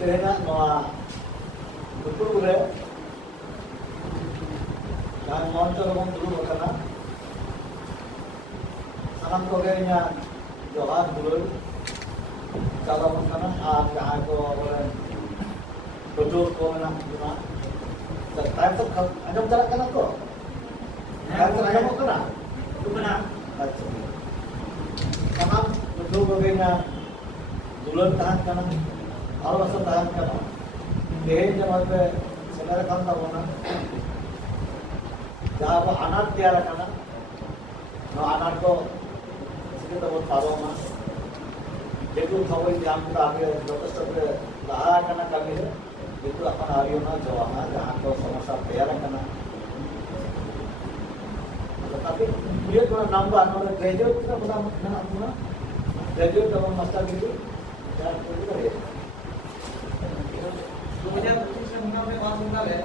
तेना दुपुर मंच रबन दुरुब सामान को जोहार दुलर चालाबन और जहाँ को बजोर को आजम चलना तो अच्छा सामान बजोर को दुलर तहन और बस तहन तेज जब सेलर खान तबना जहाँ अब अनाट तैयार अनाट को तब पारोमा जेटू खबर जाम आगे जथेष्ट लहा कमी जेटू अपन आरियोना जवाना जहाँ को समस्या तैयार नाम को ग्रेजुएट ग्रेजुएट और मास्टर डिग्री 2025 में मोटामुटी पास होता है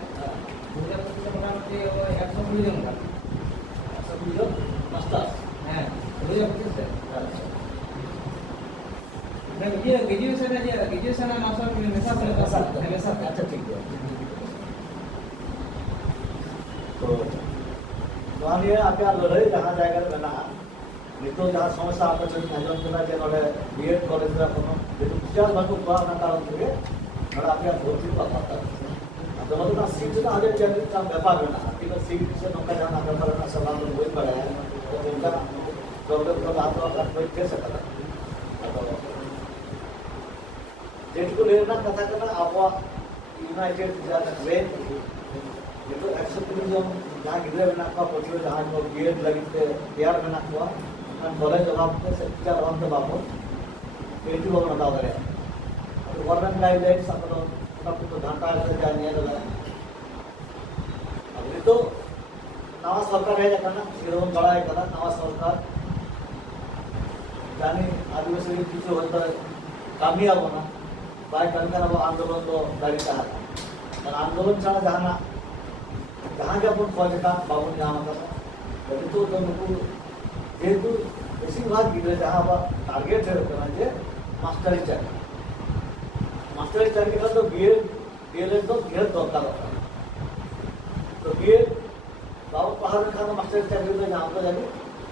2025 में मोटामुटी 120 जन का 120 जन मास्टर्स है 2025 से ये ग्रेजुएशन है मास्टर में हमेशा अच्छा ठीक है तो ये आप लड़ाई जहाँ जगह बना नितो जहाँ समस्या आप आजम के बीएड कॉलेज टीचर बाकू कारण थे आप भर्ती को जब सीट आगे व्यापार में सीट से नौका जहाँ व्यापार सलाह हो पड़ा तो उनका प्रॉब्लम आप दे सकता जेट को लेना कथा करना आप यूनाइटेड वे जो 130 जन जहाँ गिद्रा में पचियो जहाँ को बीएड लगे तैयार में कॉलेज अभाव से टीचर अभाव के बाबद एंट्री बाबन हटाव दाड़ा गवर्नमेंट गाइडलाइंस तो घंटा अब नितो नवा सरकार हेज सीरबन बड़ा नवा सरकार जानी आदिवासी किचु होता कमी आबोना बाय कमी अब आंदोलन तो दाड़ी तहत आंदोलन छाड़ा जहाँ जहाँ के अपन खोजना बाबन नाम नितो जेहेतु बेसिर भाग गिद्रा जहाँ अब टारगेट है मास्टरी चाकरी मास्टरी चाकरी तो बीएड डीएलएड तो ढेर दरकार तो बीएड बाबू पहाड़ खान मास्टरी चाकरी में जहाँ जानी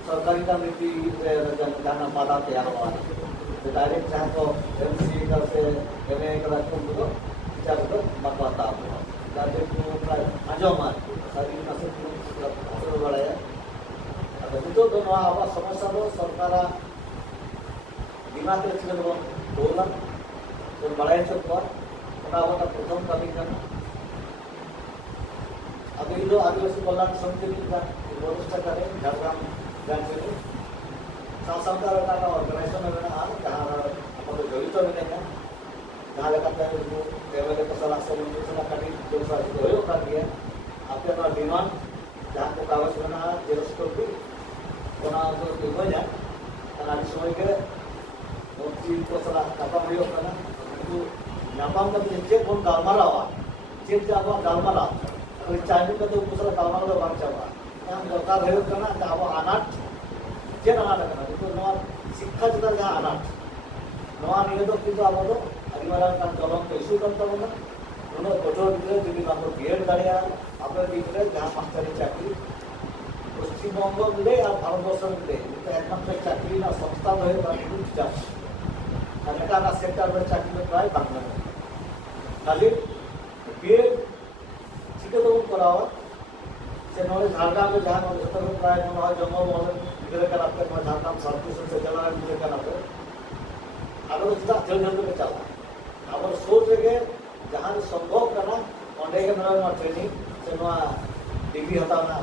सरकारी का नीति जहाँ मादा तैयार हुआ तो डायरेक्ट जहाँ को एमसी का से एमए का तो टीचर को मतवाता हुआ डायरेक्ट आजो मार सारी नसल बढ़ाया नितो तो अब समस्या दो सरकार दिमाग बोला तो बड़ा प्रथम कमी अब इन आदिवासी कल्याण समिति व्यवस्था करें झारग्राम ब्रांच में साथ ऑर्गेनाइजेशन जहाँ आप जड़ित मेना जहाँ एमएलए को सलाह से आप डिमांड जहाँ को कागज बना जेरक्स कॉपी इमाया अभी समय के मंत्री को सलाह नापाम नापाम चेक बन गालमारावा चेक अब गालमारा चाइनिज का उनको सलाह गालमारा बांग चाबा दरकार अब अनाट चेक अनाट तो शिक्षा चेतान जहाँ अनाट निये तो क्योंकि अब अभी मारा चलन इश्यू कर तबना उन्हें कठोर गिद्रा जुदी बाको बीएड दाड़ा अपने गिद्रा जहाँ मास्टरी चाकरी पश्चिम बंग मिले और भारतवर्ष मिले एकमात्र चाकरी संस्था टीचर और एटा सेक्टर में चाकरी प्राय बांगला खाली बीएड चिके तो करावा से नोड़े झारग्राम में जहाँ जो प्राय जंगल महल गिद्रा का झारग्राम सार्टिशन से चला गिद्रा का आगे तो चेदा झल झल में चला अब सोच रहे जहाँ संभव करना अंडे के ट्रेनिंग से डिग्री हतावना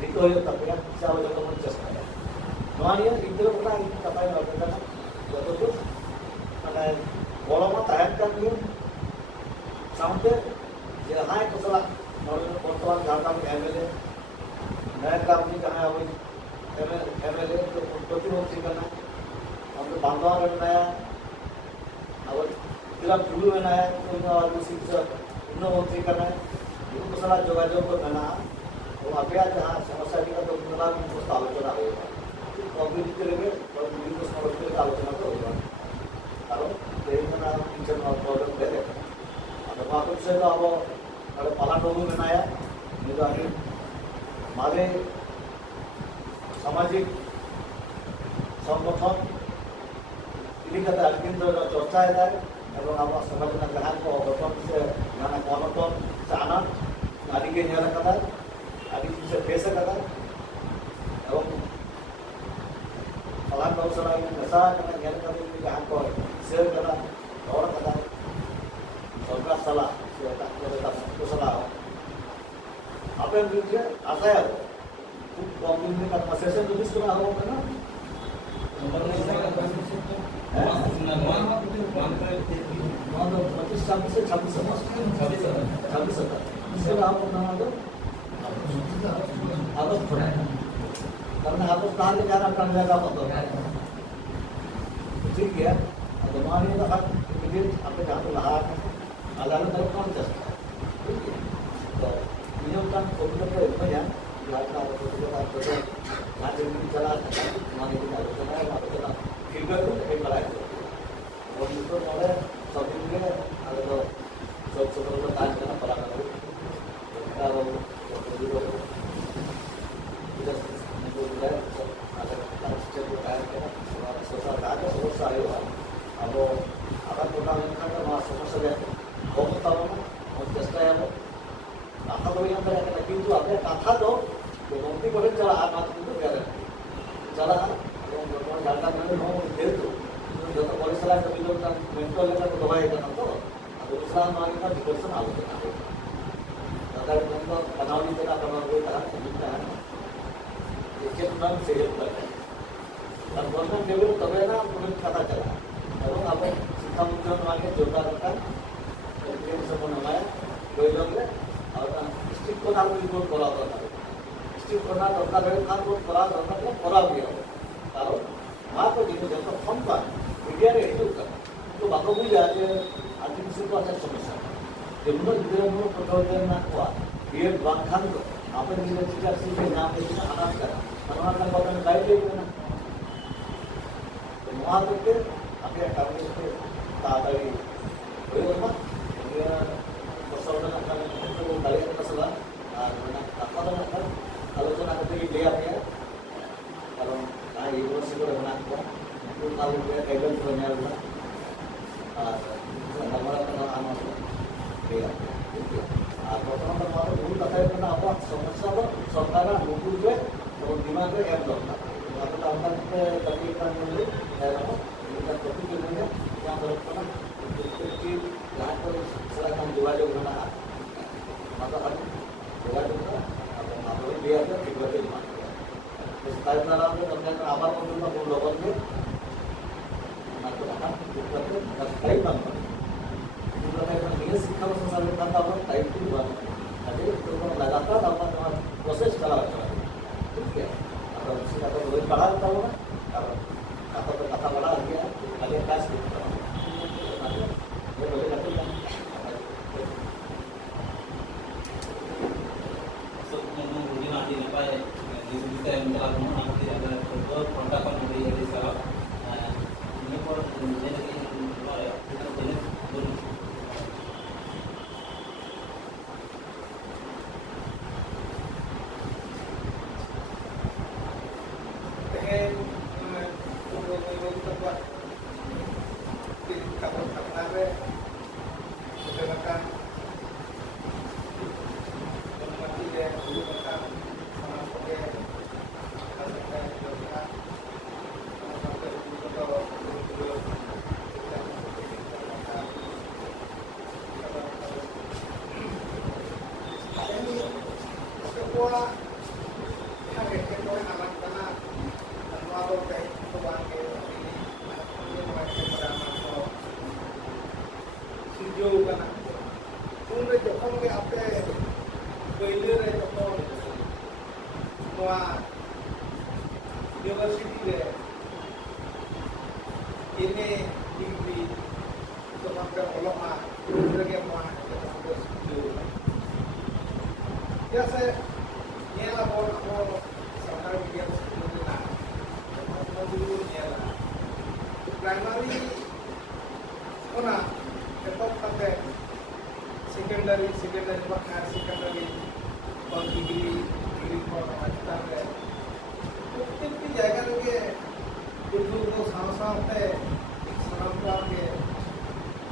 रिको तपया चाव जो चेष्टा गिद्रा को कथा जो जो मैंने गलमा तहन सामते जहाँ को सला बर्तमान झारग्राम एमएलए नया ग्राम की जहाँ अब एमएलए तो प्रतिमंत्री करना हम बांधवा में नया अब जिला टुडू में नया उन्न मंत्री करना उनको सला जोगाजोग को करना वो अभ्यास जहाँ समस्या की तो उनका आलोचना होगा कम्युनिटी लेवल और आलोचना तो होगा कारण टीचर प्रॉब्लम ᱱᱚᱣᱟ ᱠᱚ ᱵᱤᱥᱚᱭ ᱫᱚ ᱟᱵᱚ ᱱᱚᱰᱮ ᱯᱟᱞᱟᱱ ᱵᱟᱹᱵᱩ ᱢᱮᱱᱟᱭᱟ, ᱩᱱᱤ ᱫᱚ ᱟᱹᱰᱤ ᱢᱟᱨᱮ ᱥᱟᱢᱟᱡᱤक संगठन इदी कते आदि दिन धरे चर्चाएदाय एवं आबो समाज रᱮᱱᱟᱜ जहाँ को गठन से जहाँ अनटन से आनंद आदि के नेल कदा आदि से फेस कदा एवं पलान बाबू सला नशा कदा नेल कदा जहाँ को शेयर कदा और कदा सरकार सला से को सला आपे बीचे आशा है खूब कम दिन में का सेशन जो दिस करा हो ना पच्चीस 26 से 26 इसके बाद आप अपना दो आदत थोड़ा करना आदत कहाँ से जाना करने लगा मतलब ठीक है अब हमारे तो हर दिन आपके जहाँ पे लहा अलग अलग तरफ कौन चलता है तो नियम का कोई तो एक बजा लाटा तो यहाँ से चला हमारे को आलोचना है आलोचना फीडबैक एक लगाए और इसको नॉले सब दिन में अगर तो सब लोग काम करना पड़ा करो क्या वो तो जो इधर जो है सब अगर स्टेप को टाइम करना और सोचा राजा समस्या आयो अब अगर टोटा में का वहाँ समस्या है बहुत तब और चेष्टा है वो कथा तो यहाँ पर है किंतु अपने कथा तो नौकरी करे चला आ बात को कह रहे चला और झारखंड में हम दे दो जो तो पुलिस वाला कभी लोग मेंटल लेकर तो दवाई करना तो दूसरा हमारे का डिप्रेशन आलोचना है अगर उनको बनावनी जगह करना हुए कहा मिलता है ये नाम से हेल्प करते हैं तब गवर्नमेंट लेवल तबे ना तुम्हें पता चला और अब शिक्षा मंत्री वाले जोरदार रखा केंद्र से बनाया कोई लोग और स्ट्रिक्ट को नाम रिपोर्ट करा था करना दरकार है खान को करा दरकार है करा भी है कारण मां को जिन जब फॉर्म का मीडिया रे हिजू कर तो बाको भी जाते आदि से तो अच्छा समस्या जेमनो जिनो प्रोटोकॉल ना हुआ ये बाखान को आपन जिन टीचर से नाम लेके आना करा हमारा का बदन गाइड ले ना तो वहां तक के आगे कागज पे तादारी होय ना ये प्रसवना का तो गाड़ी का सला और ना कथा ना आलोचना करते लिया गया कारण ना यूनिवर्सिटी को बना को तो काल में गाइडलाइन को बना हुआ और हमारा का नाम दिया और बर्तमान में हमारा बहुत कथा है ना अब समस्या तो सरकार लोगों के और दिमाग में ऐप दरकार अब तो हम पे तकलीफ करने में है ना इनका टॉपिक के लिए क्या करो ना कि यहाँ पर सारा काम जोगाजोग होना मतलब हम जोगाजोग का आपको दिया था फीडबैक के माध्यम से इस कार्यक्रम में हमने आभार मंजूर का बोल लोगों के नाटक का फीडबैक कई काम ये शिक्षा को संसाधन करता हुआ टाइप की बात अरे तो लगातार अपना प्रोसेस करा रहा है ठीक है अब उसका तो रोज पढ़ा देता होगा अब तो कथा बड़ा गया आगे क्लास करता हूं ये बोले करते हैं सब में मुझे ना दे पाए जिस विषय में आप आपके अगर तो कांटेक्ट कर रही है सर इन पर मुझे लगे सेकेंडरी हायर सेकेंडरी और डिग्री को चेतान रे प्रत्येकटी जायगा रेगे पाठुआ को सावते सानाम के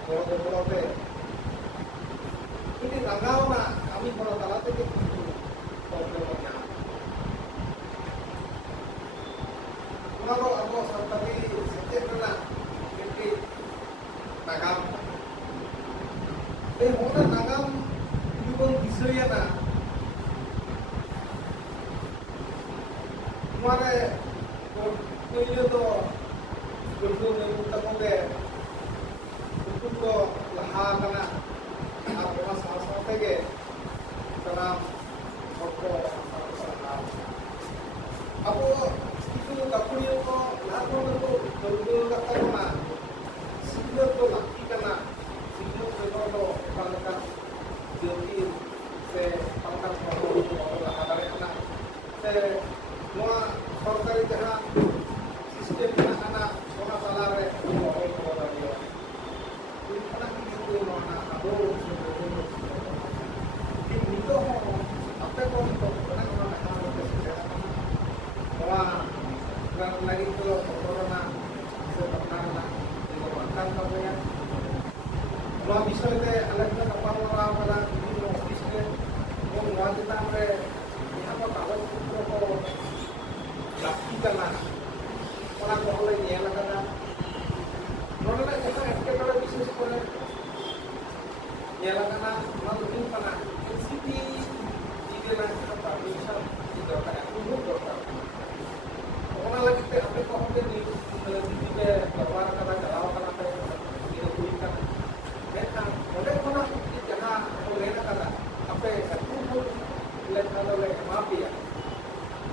गड़बड़ते ini ranggauna kami kalau talate ke problem nya kalau aku sartari secerna kiti nagam hona nagam jibon bisaya na mare koyo to gurdu ne mutakonde ko laha kana apa masalah ke dalam pokok apa itu kapuri ko lahat mo ko gurdu kata na siguro to laki kana siguro to pangkat joti se pangkat ko laha dare kana se noa sorkari jahan sistem kana ona salare ko radio ini kana itu mana ado itu apa kau itu pernah orang orang kesehatan wah kan lagi itu corona sebenarnya itu makan kamu ya wah bisa itu alatnya apa orang orang ini bisa mau wah kita sampai apa kalau itu laki kan orang boleh nyala kan orang yang kita bisnis boleh nyala kan malu ini mana city ini lah apa bisa itu kayak dulu dokter orang lagi teh apa kok ada di keluar kata jalan kata itu kulikan mereka boleh mana jangan boleh kata apa satu pun lihat kalau lihat maaf ya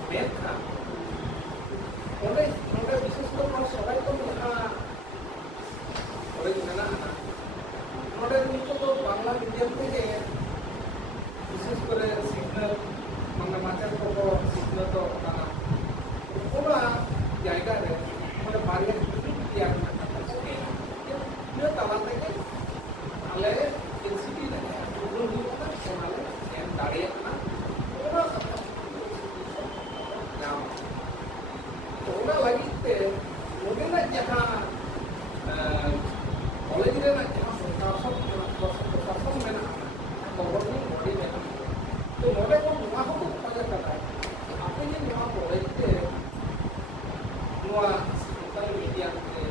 mereka boleh bisnis itu kalau soal itu boleh gimana नोडे निको तो Bangla medium থেকে বিশেষ করে signal মানে মাচার को signal তো কানা পুরা জায়গা রে মানে বাড়িয়ে দিয়া এটা তালা থেকে আলে এনসিটি লাগে পুরো নিউটা সোনালে এম দাঁড়িয়ে না পুরো নাম তোরা লাগিতে ওনে না যাহা কলেজ রে না प्रशासन में ना गवर्नमेंट बॉडी में ना तो नोडे को नुआ को पता करता है आपने ये नुआ कॉलेज के नुआ सोशल मीडिया के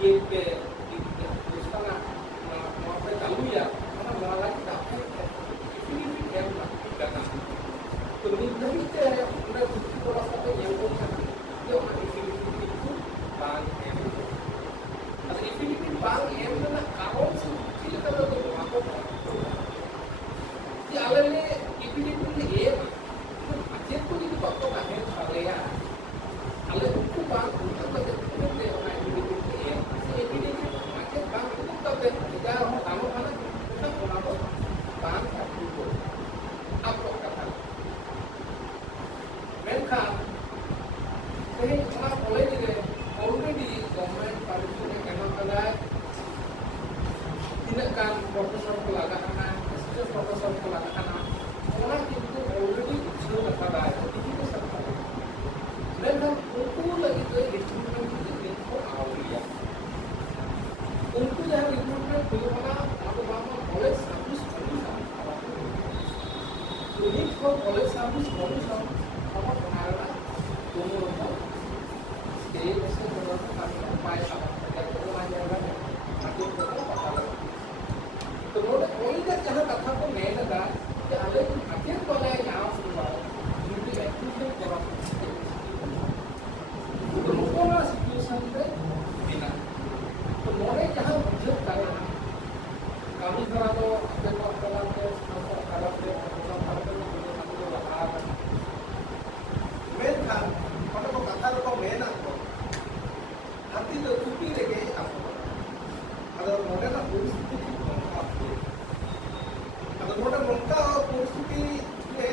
ये पे दोस्ताना नुआ पे चालू या ना नुआ लगी काफी इतनी भी गेम करना तो निर्धारित है उन्हें कुछ थोड़ा सा तो ये को जो इफिनिटी को बांग है अब इफिनिटी बांग है ना कारण से kalau tu aku di awalnya ini dia macam tu di waktu kahir saya kalau aku bang untuk betul dia orang ini dia ini macam bang untuk tapi kita kamu mana kita orang bang aku apa kata mereka ini cuma boleh jadi already government policy yang memang ada tidak kan profesor pelagana, assistant profesor pelagana, orang itu already sudah terbaik, itu serta. Dan untuk lagi tu recruitment itu awalnya. Untuk yang recruitment bagaimana? Aku bangun college service solution. Unit for college service solution, apa pengarah? Umur stay mesti berapa kali sampai apa? Jadi rumahnya berapa? Aku berapa kali? तो वही का जहाँ कथा को मैं लगा कि अरे अध्ययन वाला यहाँ से हुआ क्योंकि एक्टिव जब तो लोगों ना सिचुएशन पे बिना तो मोड़े जहाँ मुझे करना कामी करा तो अपने को करा के करा के मुझे बता मैं था मतलब वो कथा को मैं ना को हाथी तो छुट्टी लेके आपको अगर मोड़े ना परिस्थिति अगर मोटा मुल्का और परिस्थिति में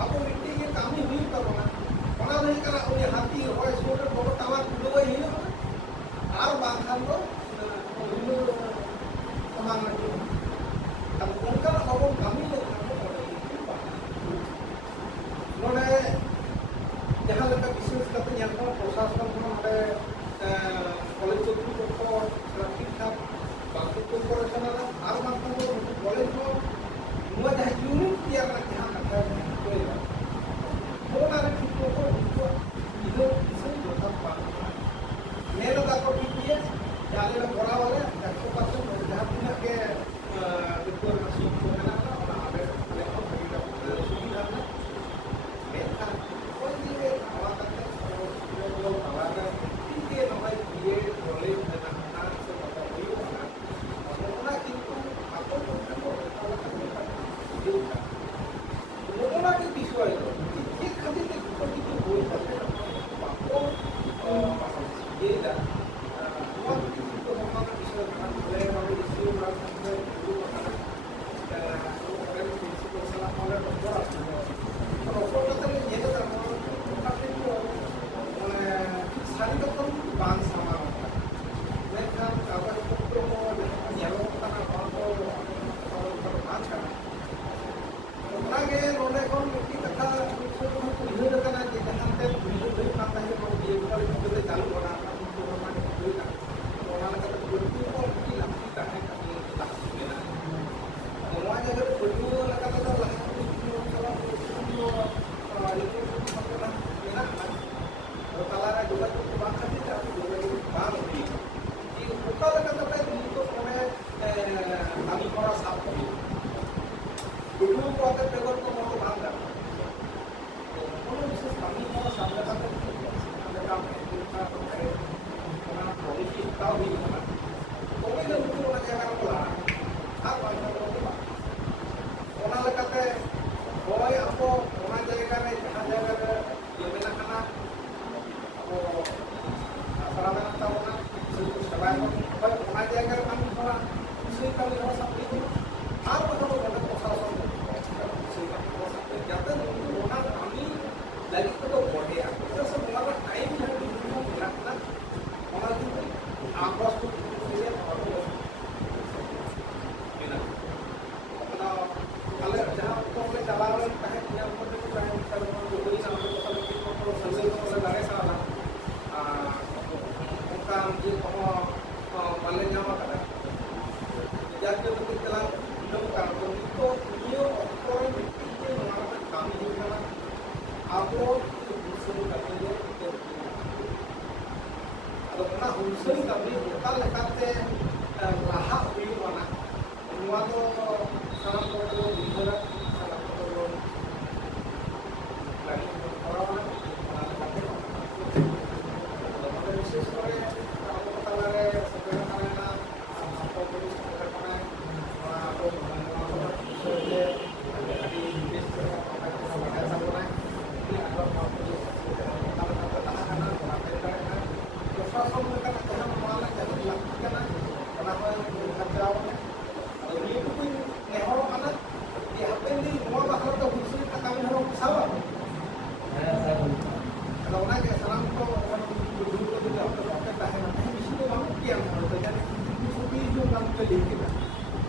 आपको मिट्टी के काम ही हुई करो ना बना नहीं करा उन्हें हाथी हो छोटे बहुत टावर खुले ही ना और बांधन को समान नहीं ᱧᱮᱞ ᱠᱚ ᱯᱨᱚᱥᱟᱥᱚᱱ ᱦᱚᱸ ᱱᱚᱰᱮ ᱠᱚᱞᱮᱡᱽ ᱠᱚ ᱴᱷᱤᱠ ᱴᱷᱟᱠ ᱵᱟᱝᱠᱚ ᱠᱚᱨᱯᱚᱨᱮᱥᱚᱱ ᱟᱨ ᱵᱟᱝᱠᱷᱟᱱ ᱫᱚ ᱠᱚᱞᱮᱡᱽ ᱦᱚᱸ ᱱᱚᱣᱟ ᱡᱟᱦᱟᱸ ᱤᱭᱩᱱᱤᱴ ᱛᱮᱭᱟᱨ ᱨᱮᱱᱟᱜ ᱡᱟᱦᱟᱸ ᱠᱟᱛᱷᱟ ᱞᱟᱹᱭᱟ ᱚᱱᱟ ᱨᱮ ᱴᱷᱤᱠ ᱢᱚᱛᱚ ᱩᱱᱠᱩᱣᱟᱜ ᱤᱫᱟᱹ ᱫᱤᱥᱟᱹ ᱡᱚᱛᱷᱟᱛ ᱵᱟᱝ ᱠᱟᱱᱟ ᱢᱮᱱ ᱮᱫᱟ ᱠᱚ ᱴᱷᱤᱠ ᱜᱮᱭᱟ ᱡᱮ ᱟᱞᱮ ᱞᱮ ᱠᱚᱨᱟᱣ ᱟᱞᱮ 100% ᱡᱟᱦᱟᱸ ᱛᱤᱱᱟᱹᱜ ᱜᱮ ᱫᱤᱠᱩ ᱨᱮᱱᱟᱜ ᱥᱩᱵᱤᱫᱷᱟ ᱠᱚ ᱢᱮᱱᱟᱜᱼᱟ ᱚᱱᱟ ᱟᱞᱮ ᱦᱚᱸ ᱵᱷᱟᱹᱜᱤ ᱥᱩᱵᱤᱫᱷᱟ ᱢᱮᱱᱟᱜᱼᱟ ᱢᱮᱱᱠᱷᱟᱱ ᱱᱚᱜᱼᱚᱭ ᱡᱮ ᱱᱚᱣᱟ ᱠᱟᱛᱮ ᱥᱚᱨᱚᱥᱚᱨᱚ ᱛᱟᱞᱟᱨᱮ ᱴᱷᱤᱠ ᱜᱮ ᱱᱚᱜᱼᱚᱭ ᱵᱤᱮᱰ ᱠᱚᱞᱮᱡᱽ ᱢᱮᱱᱟᱜᱼᱟ ᱥᱮ ᱱᱚᱝᱠᱟ ᱦᱩᱭᱩᱜ ᱠᱟᱱᱟ ᱚᱱᱟ ᱠᱤᱱᱛᱩ ᱟᱠᱚ ᱢᱚᱫᱽᱫᱷᱮ ᱠᱚ ᱚᱠᱟ ᱞᱮᱠᱟ ᱦᱩᱭᱩᱜ ᱠᱟᱱᱟ ᱱᱚᱜᱼᱚᱱᱟ ᱜᱮ ᱵᱤᱥᱚᱭ ᱫᱚ ᱪᱮᱫ ᱠᱷᱟᱹᱛᱤᱨ ᱛᱮ ᱡᱚᱛᱚ ᱠᱤᱪᱷᱩ ᱦᱩᱭ ᱠᱟᱛᱮ ᱵᱟᱠᱚ ᱤᱭᱟᱹᱭᱮᱫᱟ ᱱᱚᱣᱟ ᱢᱤᱫᱴᱤᱡ ᱪᱤᱱᱛᱟᱹ ᱵᱷᱟᱵᱽᱱᱟ ᱨᱮᱱᱟᱜ ᱵᱤᱥᱚᱭ ᱠᱟᱱᱟ ᱵᱚᱞᱮ ᱱᱚᱰᱮ ᱤᱥᱤ ᱚᱲᱟᱜ ᱢᱚᱫᱽᱫᱷᱮ ᱫᱩᱲᱩᱵ ᱟᱠᱟᱱᱟ ᱚᱸᱰᱮ ᱯᱨᱤᱱᱥᱤᱯᱟᱞ ᱥᱟᱞᱟᱜ ᱦᱚᱸᱞᱮ ᱨᱚᱯᱚᱲᱟ ᱨᱚᱯᱚᱲ ᱠᱟᱛᱮ ᱞᱮ ᱧᱮᱞᱮᱫᱟ ᱱᱚᱣᱟ ᱚᱠᱟ ᱴᱷᱮᱱ ᱫᱚ ᱢᱟᱱᱮ ᱥᱟᱹᱨᱤ ᱠᱟᱛᱷᱟ ᱵᱟᱝ ᱥᱟᱢᱟᱝ ᱟᱠᱟᱱᱟ ᱢᱮᱱᱠᱷᱟन ᱠᱟᱜᱚᱡᱽ ᱯᱚᱛᱨᱚ ᱦᱚᱸ ᱡᱟᱦᱟᱸ ᱧᱮᱞᱚᱜ ᱠᱟᱱᱟ ᱱᱚᱣᱟ ᱫᱚ ᱵᱟᱝ ᱠᱟᱱᱟ ᱚᱱᱟᱜᱮ ᱱᱚᱰᱮ ᱠᱷᱚᱱ ᱢᱤᱫᱴᱤᱡ ᱠᱟᱛᱷᱟ ᱩᱭᱦᱟᱹᱨ ᱟᱠᱟᱱᱟ ᱡᱮ ᱡᱟᱦᱟᱸᱛᱮ ᱩᱭᱦᱟᱹᱨ ᱦᱩᱭᱩᱜ ᱠᱟᱱ ᱛᱟᱦᱮᱸ ᱱᱚᱣᱟ ᱵᱤᱮᱰ ᱠᱚᱞᱮᱡᱽ ᱪᱤᱠᱟᱹᱛᱮ ᱪᱟᱹᱞᱩᱜᱼᱟ ᱚᱱᱟ ᱪᱤᱱᱛᱟᱹ ᱵᱷᱟᱵᱽᱱᱟ ᱡᱟᱦᱟᱸ ᱦᱩᱭᱱᱟ ᱚᱱᱟ ᱞᱮᱠᱟᱛᱮ ᱯᱟᱹᱴᱷᱩᱣᱟᱹ ᱠᱚ ᱢᱤᱫᱴᱤᱡ ᱞᱟᱹᱠᱛᱤ ᱛᱟᱦᱮᱸ ᱞᱟᱹᱠᱛᱤ ᱢᱮᱱᱟᱜᱼᱟ ᱟᱫᱚ ᱱᱚᱣᱟ ᱡᱟᱭᱜᱟ ᱨᱮ ᱯᱟᱹᱴᱷᱩᱣᱟᱹ ᱞᱮᱠᱟ ᱛᱮᱫᱚ ᱞᱟᱦᱟ ᱢᱮᱱᱟᱜᱼᱟ ᱟᱫᱚ ᱛᱟᱞᱟᱨᱮ ᱡᱳᱜᱟᱡᱳᱜᱽ ᱠᱚ ᱵᱟᱝ ᱠᱷᱟᱹᱛᱤᱨ ᱛᱮ ᱡᱳᱜᱟᱡᱳᱜᱽ ᱵᱟᱝ ᱦᱩᱭᱩᱜᱼᱟ ᱡᱮ ᱚᱠᱟ ᱞᱮᱠᱟ ᱠᱟᱛᱮ ᱱᱤᱛᱚᱜ ᱚᱸᱰᱮ ᱠᱟᱹᱢᱤ ᱦᱚᱨᱟ ᱥᱟᱵ ᱦᱩᱭᱩᱜᱼᱟ ᱯᱟᱹᱴᱷᱩᱣᱟᱹ ᱠᱚ ᱟᱛᱮ ᱵᱮᱜᱚᱨ ᱫᱚ ᱱᱚᱣᱟ ᱫᱚ ᱵᱟᱝ ᱜᱟᱱᱚᱜᱼᱟ কোনো বিশেষ কর্মী হওয়া সামনে সামনে সামনে কামে ᱚᱱᱟ ᱯᱚᱞᱤᱥᱤ ᱦᱟᱛᱟᱣ ᱦᱩᱭ ᱠᱟᱱᱟ ᱛᱚᱵᱮ ᱜᱮ ᱩᱱᱠᱩ ᱚᱱᱟ ᱡᱟᱭᱜᱟ ᱨᱮᱠᱚ ᱞᱟᱲᱟᱜᱼᱟ ᱟᱨ ᱵᱟᱝᱠᱷᱟᱱ ᱫᱚ ᱵᱟᱝ ᱚᱱᱟ ᱞᱮᱠᱟᱛᱮ ᱦᱳᱭ ᱟᱵᱚ ᱚᱱᱟ ᱡᱟᱭᱜᱟ ᱨᱮ ᱡᱟᱦᱟᱸ ᱡᱟᱭᱜᱟ ᱨᱮ ᱤᱭᱟᱹ ᱢᱮᱱᱟᱜ ᱠᱟᱱᱟ ᱟᱵᱚ ᱟᱥᱲᱟ ᱢᱮᱱᱟᱜ ᱛᱟᱵᱚᱱᱟ ᱥᱮᱵᱟᱭ ᱦᱳᱭ ᱚᱱᱟ ᱡᱟᱭᱜᱟ ᱨᱮ ᱠᱟᱹᱢᱤ ᱦᱚᱨᱟ ᱠᱩᱥᱤ ᱠᱟᱹᱢᱤ ᱦᱚᱨᱟ ᱥᱟᱵ ᱦᱩᱭᱩᱜᱼᱟ ᱟᱨ ᱵᱟᱝᱠᱷᱟᱱ ᱫᱚ ᱚᱸᱰᱮ ᱯᱨᱚᱥᱟᱥᱚᱱ যাতে ওনা আমি লাগি তো বড়ে আছে সে ওনা টাইম যেন বিভিন্ন মেলাক না ওনা কিন্তু আগস্ট থেকে মেলা ওনা আলে যাহা তো লে চালাও তাহে না মধ্যে টাইম তার মধ্যে হই না আমাদের কথা কি কোনো সলভেল করে দাঁড়ে সারা ওটা যে কোনো পালে যাওয়া কাটা জাতীয় প্রতি খেলা নিয়ম কারণ তো নিয়ম অক্ষরে kami juga upload unsur kami kalau kena unsur kami bukan lekatnya lahap di mana semua tu salam kotor bicara salam kotor lagi orang kalau khusus kore kalau kita lari sebenarnya karena apa pun sebenarnya apa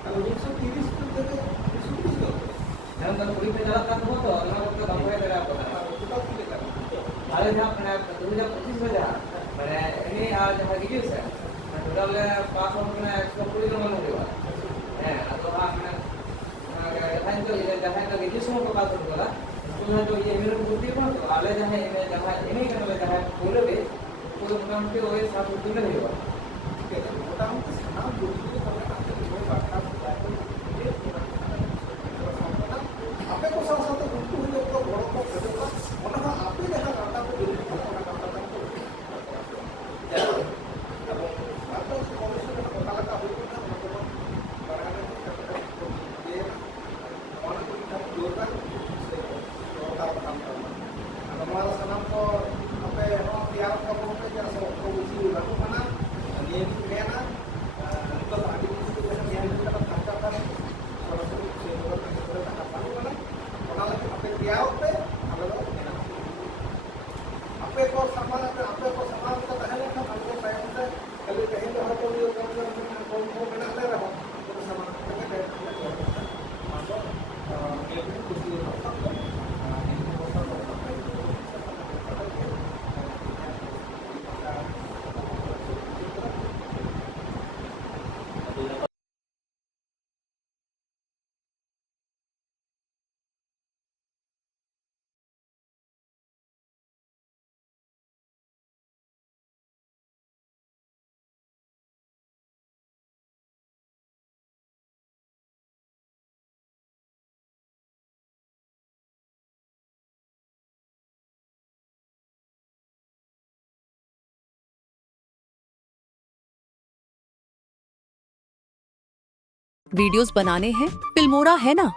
kalau unsur tiris itu jadi unsur itu. Yang kalau kulit menjalan kan semua tuh, orang kita bangkai dari apa? Kita tidak kan. Ada yang pernah 2025 saja. Pada ini ada lagi juga. Total pas orang 120 nama juga. Atau orang yang itu jangan lagi itu semua kepala sekolah. Sekolah itu yang minum putih pun tuh. Ada jangan ini kan ada jangan boleh be. Boleh bukan ke OS satu tulen juga. Orang senang dulu kalau ada dua bakal apa itu salah satu buku yang kalau borok kedua orang apa yang kata aku dulu orang kata aku ya kalau atau sekolah sudah kata kata itu kan teman barang itu kata dia orang itu kita jualkan kalau pertama kalau malah senang kok apa orang tiap kamu kerja soal produksi lalu mana ini kena itu tadi itu yang kita katakan kalau sesuatu yang kita katakan mana orang lagi apa tiap kalau kena apa kok sama kita tahan kan kalau saya kita kalau kehil orang pun dia kalau kena ada lah kita sama kita kayak masuk ini kursi apa ini videos बनाने हैं, Filmora है ना।